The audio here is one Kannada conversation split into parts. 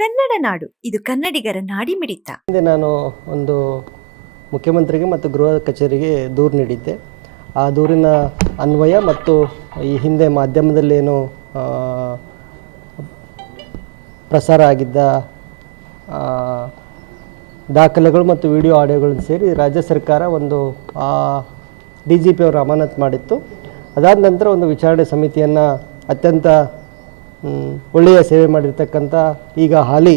ಕನ್ನಡ ನಾಡು, ಇದು ಕನ್ನಡಿಗರ ನಾಡಿಮಿಡಿತ. ಹಿಂದೆ ನಾನು ಒಂದು ಮುಖ್ಯಮಂತ್ರಿಗೆ ಮತ್ತು ಗೃಹ ಕಚೇರಿಗೆ ದೂರು ನೀಡಿದ್ದೆ. ಆ ದೂರಿನ ಅನ್ವಯ ಮತ್ತು ಈ ಹಿಂದೆ ಮಾಧ್ಯಮದಲ್ಲೇನು ಪ್ರಸಾರ ಆಗಿದ್ದ ದಾಖಲೆಗಳು ಮತ್ತು ವಿಡಿಯೋ ಆಡಿಯೋಗಳನ್ನು ಸೇರಿ ರಾಜ್ಯ ಸರ್ಕಾರ ಒಂದು DGP ಅವರು ಅಮಾನತು ಮಾಡಿತ್ತು. ಅದಾದ ನಂತರ ಒಂದು ವಿಚಾರಣೆ ಸಮಿತಿಯನ್ನು ಅತ್ಯಂತ ಒಳ್ಳೆಯ ಸೇವೆ ಮಾಡಿರ್ತಕ್ಕಂಥ ಈಗ ಹಾಲಿ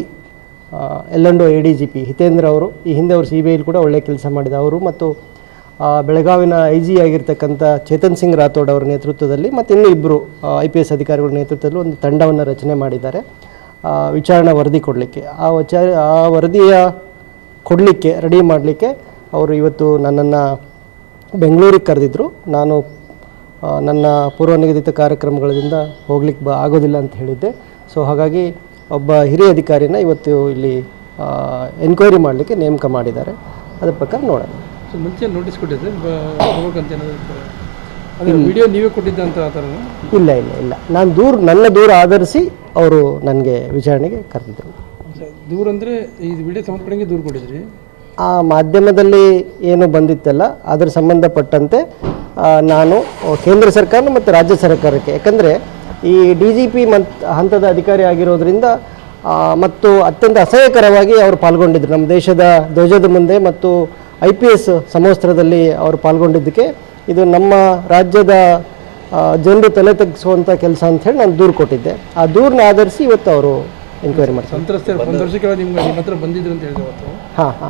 L&O ADGP ಹಿತೇಂದ್ರ ಅವರು, ಈ ಹಿಂದೆ ಅವರು CBIಲಿ ಕೂಡ ಒಳ್ಳೆಯ ಕೆಲಸ ಮಾಡಿದ ಅವರು, ಮತ್ತು ಬೆಳಗಾವಿನ IG ಆಗಿರ್ತಕ್ಕಂಥ ಚೇತನ್ ಸಿಂಗ್ ರಾಥೋಡ್ ಅವರ ನೇತೃತ್ವದಲ್ಲಿ ಮತ್ತು ಇನ್ನೂ ಇಬ್ಬರು IPS ಅಧಿಕಾರಿಗಳ ನೇತೃತ್ವದಲ್ಲಿ ಒಂದು ತಂಡವನ್ನು ರಚನೆ ಮಾಡಿದ್ದಾರೆ ವಿಚಾರಣಾ ವರದಿ ಕೊಡಲಿಕ್ಕೆ. ಆ ವರದಿಯ ಕೊಡಲಿಕ್ಕೆ ರೆಡಿ ಮಾಡಲಿಕ್ಕೆ ಅವರು ಇವತ್ತು ನನ್ನನ್ನು ಬೆಂಗಳೂರಿಗೆ ಕರೆದಿದ್ದರು. ನಾನು ನನ್ನ ಪೂರ್ವ ನಿಗದಿತ ಕಾರ್ಯಕ್ರಮಗಳಿಂದ ಹೋಗ್ಲಿಕ್ಕೆ ಆಗೋದಿಲ್ಲ ಅಂತ ಹೇಳಿದ್ದೆ. ಸೊ ಹಾಗಾಗಿ ಒಬ್ಬ ಹಿರಿಯ ಅಧಿಕಾರಿನ ಇವತ್ತು ಇಲ್ಲಿ ಎನ್ಕ್ವೈರಿ ಮಾಡಲಿಕ್ಕೆ ನೇಮಕ ಮಾಡಿದ್ದಾರೆ. ಅದ್ರ ಪ್ರಕಾರ ನೋಡೋಣ. ಸೊ ಮುಂಚೆ ನೋಟಿಸ್ ಕೊಟ್ಟಿದ್ದೆ ಅದೇ ವಿಡಿಯೋ ನೀವೇ ಕೊಟ್ಟಿದ್ದ ಅಂತ ಆ ಥರ? ಇಲ್ಲ, ನನ್ನ ದೂರು ಆಧರಿಸಿ ಅವರು ನನಗೆ ವಿಚಾರಣೆಗೆ ಕರೆದಿದ್ದರು. ದೂರ ಅಂದರೆ ಇದು ವಿಡಿಯೋ ಸಂಬಂಧಪಟ್ಟಂಗೆ ದೂರು ಕೊಟ್ಟಿದ್ರಿ? ಆ ಮಾಧ್ಯಮದಲ್ಲಿ ಏನು ಬಂದಿತ್ತಲ್ಲ ಅದರ ಸಂಬಂಧಪಟ್ಟಂತೆ ನಾನು ಕೇಂದ್ರ ಸರ್ಕಾರ ಮತ್ತು ರಾಜ್ಯ ಸರ್ಕಾರಕ್ಕೆ, ಯಾಕಂದರೆ ಈ DGP ಹಂತದ ಅಧಿಕಾರಿ ಆಗಿರೋದ್ರಿಂದ ಮತ್ತು ಅತ್ಯಂತ ಅಸಹ್ಯಕರವಾಗಿ ಅವರು ಪಾಲ್ಗೊಂಡಿದ್ದರು. ನಮ್ಮ ದೇಶದ ಧ್ವಜದ ಮುಂದೆ ಮತ್ತು IPS ಸಮವಸ್ತ್ರದಲ್ಲಿ ಅವರು ಪಾಲ್ಗೊಂಡಿದ್ದಕ್ಕೆ ಇದು ನಮ್ಮ ರಾಜ್ಯದ ಜನರು ತಲೆ ತಗ್ಗಿಸುವಂಥ ಕೆಲಸ ಅಂಥೇಳಿ ನಾನು ದೂರು ಕೊಟ್ಟಿದ್ದೆ. ಆ ದೂರನ್ನ ಆಧರಿಸಿ ಇವತ್ತು ಅವರು ಎನ್ಕ್ವೈರಿ ಮಾಡ್ತಾರೆ. ಸಂತ್ರಸ್ತರು ಒಂದು ವರ್ಷಕ್ಕೆ ನಿಮ್ಮ ಹತ್ರ ಬಂದಿದ್ರು ಅಂತ ಹೇಳಿದ್ರು ಅವತ್ತು.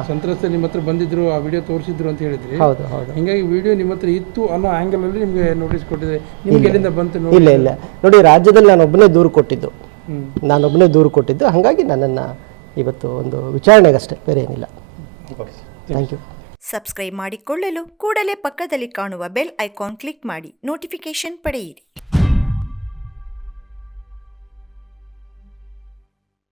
ಸಂತ್ರಸ್ತರು ನಿಮ್ಮ ಹತ್ರ ಬಂದಿದ್ರು, ಆ ವಿಡಿಯೋ ತೋರಿಸಿದ್ರು ಅಂತ ಹೇಳಿದ್ರಿ. ಹೌದು. ಹಿಂಗಾಗಿ ವಿಡಿಯೋ ನಿಮ್ಮ ಹತ್ರ ಇತ್ತು ಅನ್ನೋ ಆ್ಯಂಗಲಲ್ಲಿ ನಿಮಗೆ ನೋಟಿಸ್ ಕೊಟ್ಟಿದೆ. ನಿಮ್ಗೆ ಎಲ್ಲಿಂದ ಬಂತು? ಇಲ್ಲ ನೋಡಿ, ರಾಜ್ಯದಲ್ಲಿ ನಾನೊಬ್ಬನೇ ದೂರು ಕೊಟ್ಟಿದ್ದು. ಹಾಗಾಗಿ ನನ್ನನ್ನು ಇವತ್ತು ಒಂದು ವಿಚಾರಣೆಗಷ್ಟೇ, ಬೇರೆ ಏನಿಲ್ಲ. Thank you. ಸಬ್ಸ್ಕ್ರೈಬ್ ಮಾಡಿಕೊಳ್ಳಲು ಕೂಡಲೇ ಪಕ್ಕದಲ್ಲಿ ಕಾಣುವ ಬೆಲ್ ಐಕಾನ್ ಕ್ಲಿಕ್ ಮಾಡಿ ನೋಟಿಫಿಕೇಶನ್ ಪಡೆಯಿರಿ.